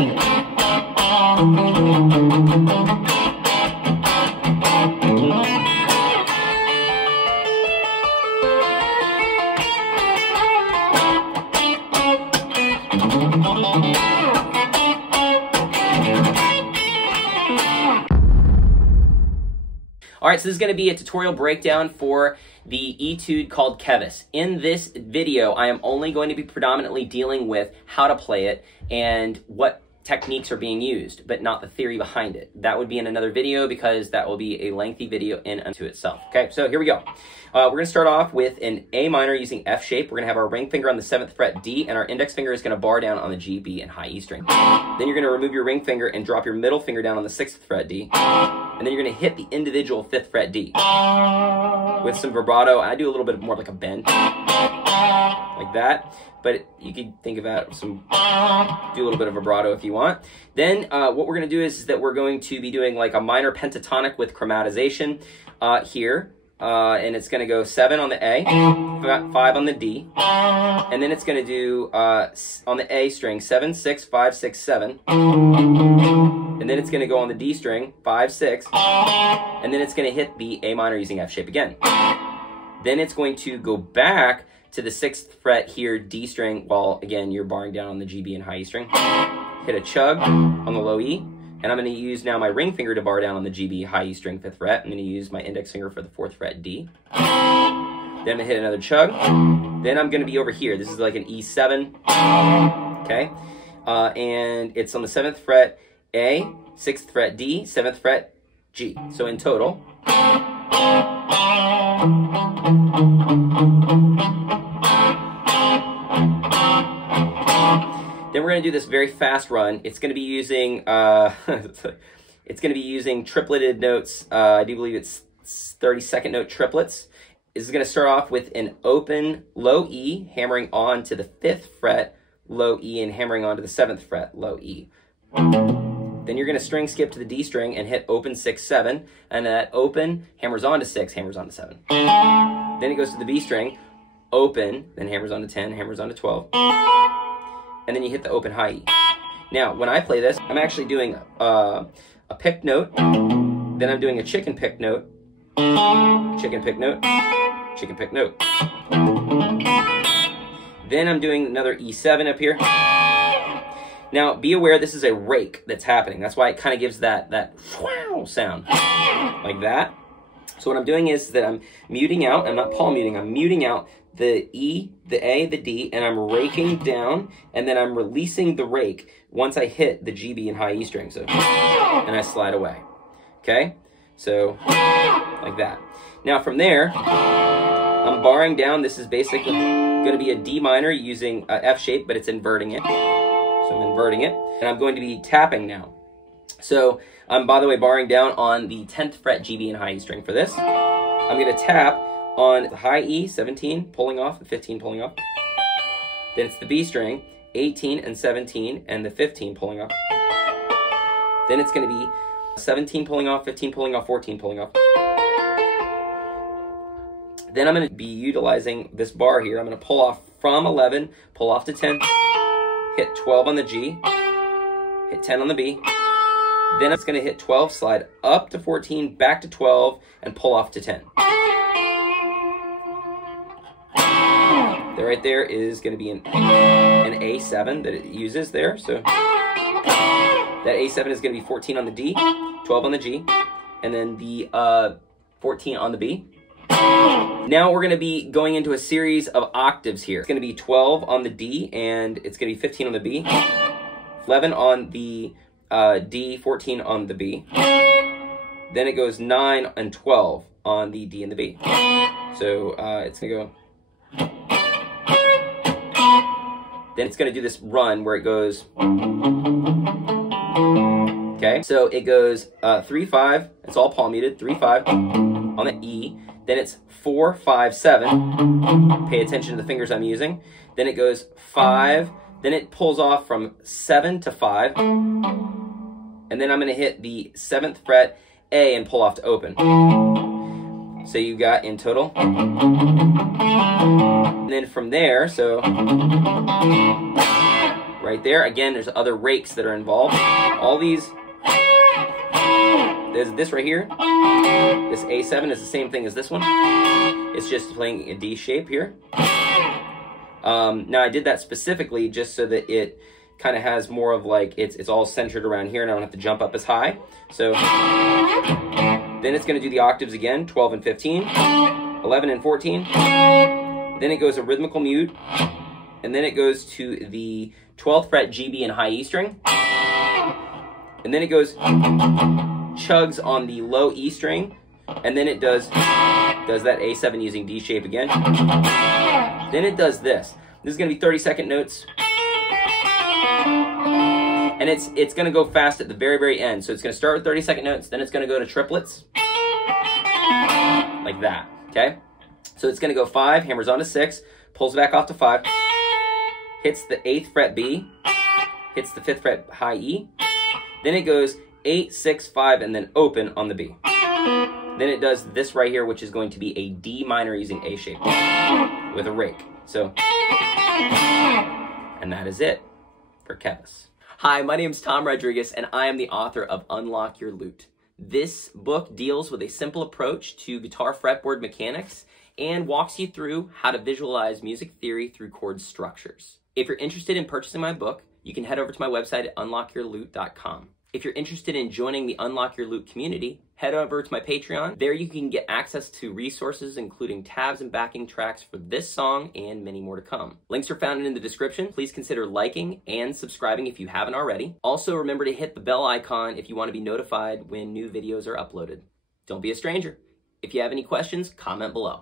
All right, so this is going to be a tutorial breakdown for the etude called Kevis. In this video, I am only going to be predominantly dealing with how to play it and what techniques are being used, but not the theory behind it. That would be in another video because that will be a lengthy video in unto itself. Okay, so here we go. We're going to start off with an A minor using F shape. We're going to have our ring finger on the 7th fret D, and our index finger is going to bar down on the G, B, and high E string. Then you're going to remove your ring finger and drop your middle finger down on the 6th fret D. And then you're going to hit the individual 5th fret D with some vibrato. I do a little bit more like a bend, like that. But you could think about do a little bit of vibrato if you want. Then what we're going to do is that we're going to be doing like a minor pentatonic with chromatization here. And it's going to go 7 on the A, 5 on the D, and then it's going to do on the A string 7, 6, 5, 6, 7, and then it's going to go on the D string 5, 6, and then it's going to hit the A minor using F shape again. Then it's going to go back to the 6th fret here, D string, while again you're barring down on the G, B, and high E string. Hit a chug on the low E. And I'm going to use now my ring finger to bar down on the G, B, high E string 5th fret. I'm going to use my index finger for the 4th fret D. Then I'm going to hit another chug. Then I'm going to be over here. This is like an E7. Okay. And it's on the 7th fret A, 6th fret D, 7th fret G. So in total. Then we're going to do this very fast run. It's going to be using tripleted notes. I do believe it's 32nd note triplets. This is going to start off with an open low E, hammering on to the 5th fret low E and hammering on to the 7th fret low E. Then you're going to string skip to the D string and hit open 6, 7, and that open hammers on to 6, hammers on to 7. Then it goes to the B string, open, then hammers on to 10, hammers on to 12. And then you hit the open high E. Now, when I play this, I'm actually doing a pick note, then I'm doing a chicken pick note, chicken pick note, chicken pick note. Then I'm doing another E7 up here. Now, be aware this is a rake that's happening. That's why it kind of gives that sound, like that. So what I'm doing is that I'm muting out, I'm not palm muting, I'm muting out the E, the A, the D, and I'm raking down, and then I'm releasing the rake once I hit the G, B, and high E string. So, and I slide away. Okay? So, like that. Now from there, I'm barring down. This is basically going to be a D minor using F shape, but it's inverting it. So I'm inverting it, and I'm going to be tapping now. So I'm, by the way, barring down on the 10th fret G, B, and high E string for this. I'm going to tap on the high E, 17, pulling off, the 15 pulling off. Then it's the B string, 18 and 17, and the 15 pulling off. Then it's going to be 17 pulling off, 15 pulling off, 14 pulling off. Then I'm going to be utilizing this bar here. I'm going to pull off from 11, pull off to 10, hit 12 on the G, hit 10 on the B. Then it's going to hit 12, slide up to 14, back to 12, and pull off to 10. There, right there is going to be an A7 that it uses there. So that A7 is going to be 14 on the D, 12 on the G, and then the 14 on the B. Now we're going to be going into a series of octaves here. It's going to be 12 on the D, and it's going to be 15 on the B, 11 on the D, 14 on the B. Then it goes 9 and 12 on the D and the B. So it's going to go... Then it's going to do this run where it goes... Okay, so it goes 3, 5. It's all palm muted. 3, 5 on the E. Then it's 4, 5, 7. Pay attention to the fingers I'm using. Then it goes 5. Then it pulls off from 7 to 5. And then I'm going to hit the 7th fret A and pull off to open. So you got in total. And then from there, so right there. Again, there's other rakes that are involved. All these, there's this right here. This A7 is the same thing as this one. It's just playing a D shape here. Now I did that specifically just so that it kind of has more of like, it's all centered around here and I don't have to jump up as high. So then it's going to do the octaves again, 12 and 15, 11 and 14. Then it goes a rhythmical mute, and then it goes to the 12th fret G, B, and high E string. And then it goes chugs on the low E string, and then it does that A7 using D shape again. Then it does this. This is going to be 30-second notes. And it's going to go fast at the very, very end. So it's going to start with 30-second notes, then it's going to go to triplets. Like that, okay? So it's going to go 5, hammers on to 6, pulls back off to 5, hits the 8th fret B, hits the 5th fret high E. Then it goes 8, 6, 5, and then open on the B. Then it does this right here, which is going to be a D minor using A shape with a rake. So, and that is it for Kevis. Hi, my name is Tom Rodriguez, and I am the author of Unlock Your Lute. This book deals with a simple approach to guitar fretboard mechanics and walks you through how to visualize music theory through chord structures. If you're interested in purchasing my book, you can head over to my website at unlockyourlute.com. If you're interested in joining the Unlock Your Lute community, head over to my Patreon. There you can get access to resources including tabs and backing tracks for this song and many more to come. Links are found in the description. Please consider liking and subscribing if you haven't already. Also, remember to hit the bell icon if you want to be notified when new videos are uploaded. Don't be a stranger. If you have any questions, comment below.